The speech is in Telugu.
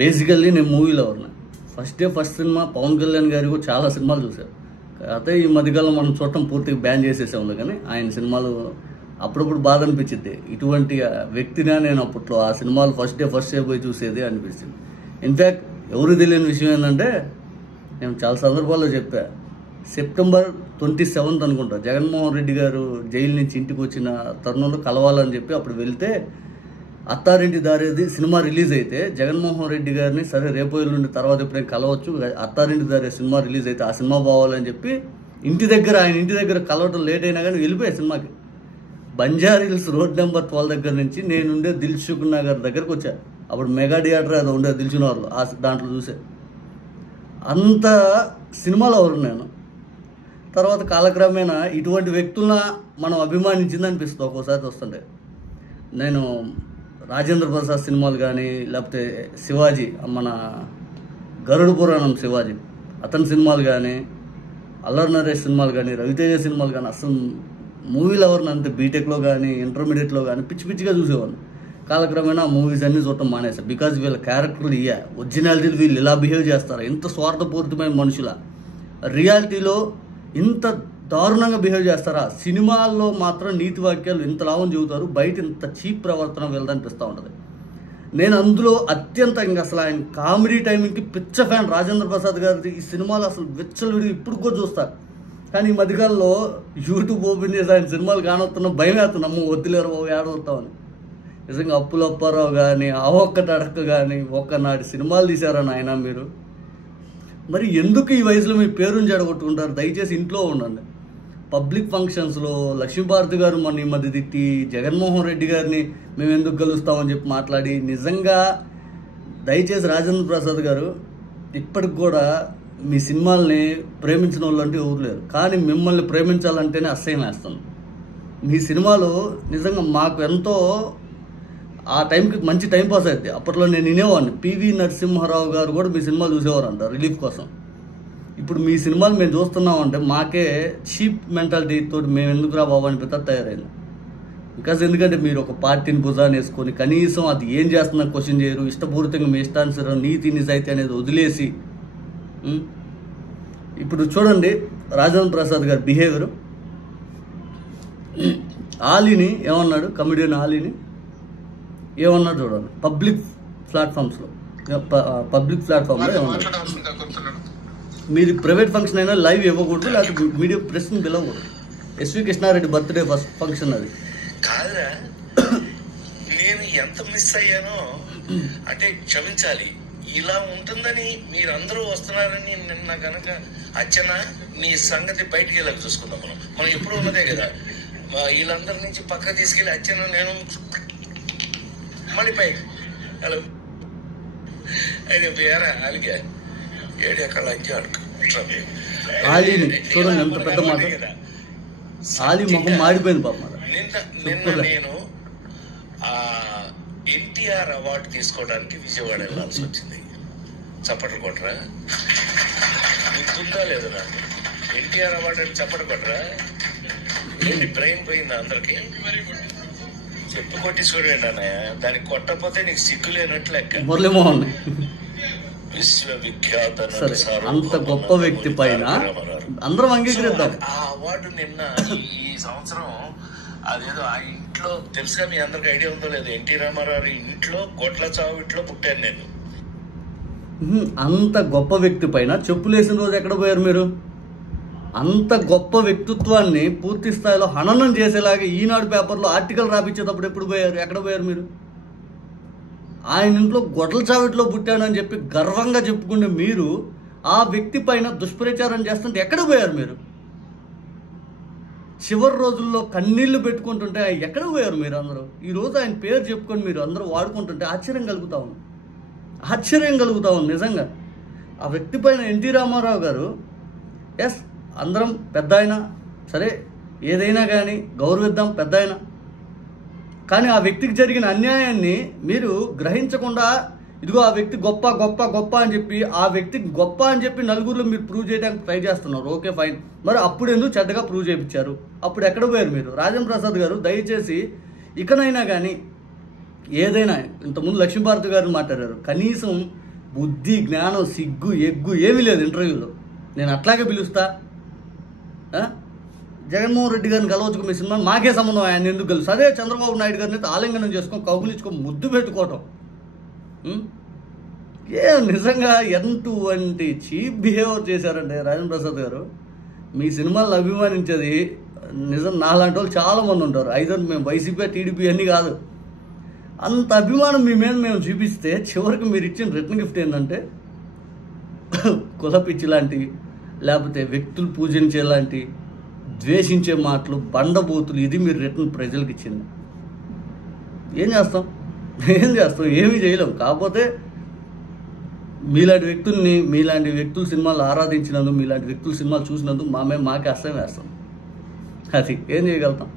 బేసికల్లీ నేను మూవీలో ఉన్నా. ఫస్ట్ సినిమా పవన్ కళ్యాణ్ గారి కూడా చాలా సినిమాలు చూశారు. అయితే ఈ మధ్యకాలం మనం చూడటం పూర్తిగా బ్యాన్ చేసేసాము, కానీ ఆయన సినిమాలు అప్పుడప్పుడు బాధ అనిపించింది. ఇటువంటి వ్యక్తినా నేను అప్పట్లో ఆ సినిమాలు ఫస్ట్ డే పోయి చూసేది అనిపించింది. ఇన్ఫ్యాక్ట్ ఎవరు తెలియని విషయం ఏంటంటే, నేను చాలా సందర్భాల్లో చెప్పా, సెప్టెంబర్ 27 అనుకుంటా జగన్మోహన్ రెడ్డి గారు జైలు నుంచి ఇంటికి వచ్చిన తరుణంలో కలవాలని చెప్పి అప్పుడు వెళ్తే, అత్తారింటి దారేది సినిమా రిలీజ్ అయితే జగన్మోహన్ రెడ్డి గారిని సరే రేపు ఎల్లుండి తర్వాత ఎప్పుడైనా కలవచ్చు, అత్తారింటి దారే సినిమా రిలీజ్ అయితే ఆ సినిమా పోవాలని చెప్పి ఆయన ఇంటి దగ్గర కలవటం లేట్ అయినా కానీ వెళ్ళిపోయాయి సినిమాకి. బంజారీల్స్ రోడ్ నెంబర్ 12 దగ్గర నుంచి నేనుండే దిల్సుఖ్ నగర్ దగ్గరకు వచ్చా. అప్పుడు మెగా థియేటర్ అది ఉండే దిల్సుఖ్నగర్లో, దాంట్లో చూసే అంత సినిమాలో ఎవరు నేను. తర్వాత కాలక్రమేణా ఇటువంటి వ్యక్తులను మనం అభిమానించింది అనిపిస్తుంది ఒక్కోసారి వస్తుంటే. నేను రాజేంద్ర ప్రసాద్ సినిమాలు కానీ, లేకపోతే శివాజీ, మన గరుడ పురాణం శివాజీ అతని సినిమాలు కానీ, అల్లరి నరేష్ సినిమాలు కానీ, రవితేజ సినిమాలు కానీ, అసలు మూవీలు ఎవరిని అంతే బీటెక్లో కానీ ఇంటర్మీడియట్లో కానీ పిచ్చిగా చూసేవాడిని. కాలక్రమేణా మూవీస్ అన్నీ చూడటం మానేశారు. బికాజ్ వీళ్ళ క్యారెక్టర్లు ఒరిజినాలిటీలు వీళ్ళు ఇలా బిహేవ్ చేస్తారు, ఇంత స్వార్థపూరితమైన మనుషుల రియాలిటీలో ఇంత దారుణంగా బిహేవ్ చేస్తారా? సినిమాల్లో మాత్రం నీతి వాక్యాలు ఇంత లాభం చెబుతారు, బయట ఇంత చీప్ ప్రవర్తన వీళ్ళదనిపిస్తూ ఉంటుంది. నేను అందులో అత్యంత ఇంకా అసలు ఆయన కామెడీ టైమింగ్కి పిచ్చ ఫ్యాన్ రాజేంద్ర ప్రసాద్ గారి. ఈ సినిమాలు అసలు విచ్చలవిడి ఇప్పుడు కూడా చూస్తారు. కానీ ఈ మధ్యకాలంలో యూట్యూబ్ ఓపెన్ చేసి ఆయన సినిమాలు కానొస్తున్నా భయం వేస్తున్నాం, వద్దులేరు బాబు ఏడవుతామని. నిజంగా అప్పుల అప్పారావు కానీ, ఆ ఒక్కటి అడక్క కానీ ఒక్కనాటి సినిమాలు తీశారని ఆయన మీరు. మరి ఎందుకు ఈ వయసులో మీ పేరుని చెడగొట్టుకుంటారు? దయచేసి ఇంట్లో ఉండండి. పబ్లిక్ ఫంక్షన్స్లో లక్ష్మీభారతి గారు మొన్న ఈ మధ్య తిట్టి జగన్మోహన్ రెడ్డి గారిని మేము ఎందుకు కలుస్తామని చెప్పి మాట్లాడి, నిజంగా దయచేసి రాజేంద్ర ప్రసాద్ గారు ఇప్పటికి కూడా మీ సినిమాల్ని ప్రేమించిన వాళ్ళు అంటే ఎవరు లేరు, కానీ మిమ్మల్ని ప్రేమించాలంటేనే అసహ్యం వేస్తుంది. మీ సినిమాలు నిజంగా మాకు ఎంతో ఆ టైంకి మంచి టైం పాస్ అవుతుంది. అప్పట్లో నేను వినేవాడిని, పివి నరసింహారావు గారు కూడా మీ సినిమాలు చూసేవారంట రిలీఫ్ కోసం. ఇప్పుడు మీ సినిమాలు మేము చూస్తున్నామంటే మాకే చీప్ మెంటాలిటీ తోటి మేము ఎందుకు రా బాబు అనిపిస్తే తయారైంది. బికాజ్ ఎందుకంటే మీరు ఒక పార్టీని భుజాన్ని వేసుకొని కనీసం అది ఏం చేస్తున్నా క్వశ్చన్ చేయరు, ఇష్టపూరితంగా మీ ఇష్టానుసారం నీతి నిజాయితీ అనేది వదిలేసి. ఇప్పుడు చూడండి రాజేంద్ర ప్రసాద్ గారి బిహేవియర్. ఆలీని ఏమన్నాడు, కమెడియన్ ఆలీని ఏమన్నాడు చూడండి, పబ్లిక్ ప్లాట్ఫామ్లో ఏమన్నాడు, మీరు ప్రైవేట్ ఫంక్షన్ అయినా లైవ్ ఇవ్వకూడదు, లేకపోతే మీడియా ప్రెస్ని పిలవకూడదు. ఎస్వి కృష్ణారెడ్డి బర్త్డే ఫంక్షన్ అది కాదురా. నేను ఎంత మిస్ అయ్యానో అంటే క్షమించాలి. ఇలా ఉంటుందని మీరందరూ వస్తున్నారని నిన్న కనుక అచ్చన నీ సంగతి బయటికి వెళ్ళాలి చూసుకుందాం. మనం ఎప్పుడు ఉన్నదే కదా. వీళ్ళందరి నుంచి పక్క తీసుకెళ్ళి అచ్చన నేను మళ్ళీ పైకి హలో అయితే పేరా అలిగా ఏడు ఎక్కడ చూడండి ఎంత పెద్ద మాట. ఆలీ మొహం మాడిపోయింది పాప. నిన్న నేను ఎన్టీఆర్ అవార్డు తీసుకోవడానికి విజయవాడ వెళ్ళాల్సి వచ్చింది. చప్పట్లు కొట్టరా? గుర్తుందా లేదా నాకు? ఎన్టీఆర్ అవార్డు అని చప్పట్లు కొట్టరా? ఏంటి బ్రెయిన్ పోయిందా అందరికి? చెప్పు కొట్టి చూడండి అన్నయ్య, దానికి కొట్టకపోతే నీకు సిగ్గు లేనట్లు లెక్క. మురళీమోహన్ విశ్వవిఖ్యాత అంత గొప్ప వ్యక్తి పైన అందరం అంగీకరిద్దాం. ఆ అవార్డు నిన్న ఈ సంవత్సరం అదేదో ఆ ఇంట్లో తెలుసుగా, మీ అందరికి ఐడియా ఉందో లేదు, ఎన్టీ రామారావు ఇంట్లో గొడ్ల చావు ఇంట్లో పుట్టాను నేను. అంత గొప్ప వ్యక్తి పైన చెప్పులేసిన రోజు ఎక్కడ పోయారు మీరు? అంత గొప్ప వ్యక్తిత్వాన్ని పూర్తి స్థాయిలో హననం చేసేలాగా ఈనాడు పేపర్లో ఆర్టికల్ రాపించేటప్పుడు ఎక్కడ పోయారు మీరు? ఆయన ఇంట్లో గొడ్ల చావిట్లో పుట్టానని చెప్పి గర్వంగా చెప్పుకునే మీరు ఆ వ్యక్తి పైన దుష్ప్రచారం చేస్తుంటే ఎక్కడ పోయారు మీరు? చివరి రోజుల్లో కన్నీళ్లు పెట్టుకుంటుంటే ఎక్కడ పోయారు మీరు అందరూ? ఈరోజు ఆయన పేరు చెప్పుకొని మీరు అందరూ వాడుకుంటుంటే ఆశ్చర్యం కలుగుతా ఉంది నిజంగా. ఆ వ్యక్తి పైన ఎన్టీ రామారావు గారు, ఎస్ అందరం పెద్ద ఆయన, సరే ఏదైనా కానీ గౌరవిద్దాం పెద్ద ఆయన, కానీ ఆ వ్యక్తికి జరిగిన అన్యాయాన్ని మీరు గ్రహించకుండా ఇదిగో ఆ వ్యక్తి గొప్ప గొప్ప గొప్ప అని చెప్పి ఆ వ్యక్తికి గొప్ప అని చెప్పి నలుగురిలో మీరు ప్రూవ్ చేయడానికి ట్రై చేస్తున్నారు. ఓకే ఫైన్, మరి అప్పుడు ఎందుకు చెడ్డగా ప్రూవ్ చేయించారు? అప్పుడు ఎక్కడ పోయారు మీరు? రాజేంద్ర ప్రసాద్ గారు దయచేసి ఇకనైనా కానీ ఏదైనా, ఇంతకుముందు లక్ష్మీభారతి గారిని మాట్లాడారు, కనీసం బుద్ధి, జ్ఞానం, సిగ్గు, ఎగ్గు ఏమీ లేదు ఇంటర్వ్యూలో. నేను అట్లాగే పిలుస్తా. జగన్మోహన్ రెడ్డి గారిని కలవచ్చు మీ సినిమా, మాకే సంబంధం, ఆయన ఎందుకు కలుసు? అదే చంద్రబాబు నాయుడు గారిని ఆలింగనం చేసుకొని కౌగులించుకొని ముద్దు పెట్టుకోవటం. నిజంగా ఎటువంటి చీప్ బిహేవియర్ చేశారంటే రాజేంద్ర ప్రసాద్ గారు. మీ సినిమాలను అభిమానించేది నిజం నాలాంటి వాళ్ళు చాలామంది ఉంటారు. ఐదర్ మేము వైసీపీ, టీడీపీ అన్నీ కాదు. అంత అభిమానం మీ మీద మేము చూపిస్తే చివరికి మీరు ఇచ్చిన రిటర్న్ గిఫ్ట్ ఏంటంటే కులపిచ్చి లాంటివి, లేకపోతే వ్యక్తులు పూజించే లాంటి ద్వేషించే మాటలు, బండబూతులు, ఇది మీరు రిటర్న్ ప్రజలకు ఇచ్చింది. ఏం చేస్తాం? ఏమీ చేయలేం. కాకపోతే మీలాంటి వ్యక్తుల సినిమాలు ఆరాధించినందుకు, మీలాంటి వ్యక్తుల సినిమాలు చూసినందుకు మాకే అసహ్యం వేస్తాం. అది ఏం చేయగలుగుతాం?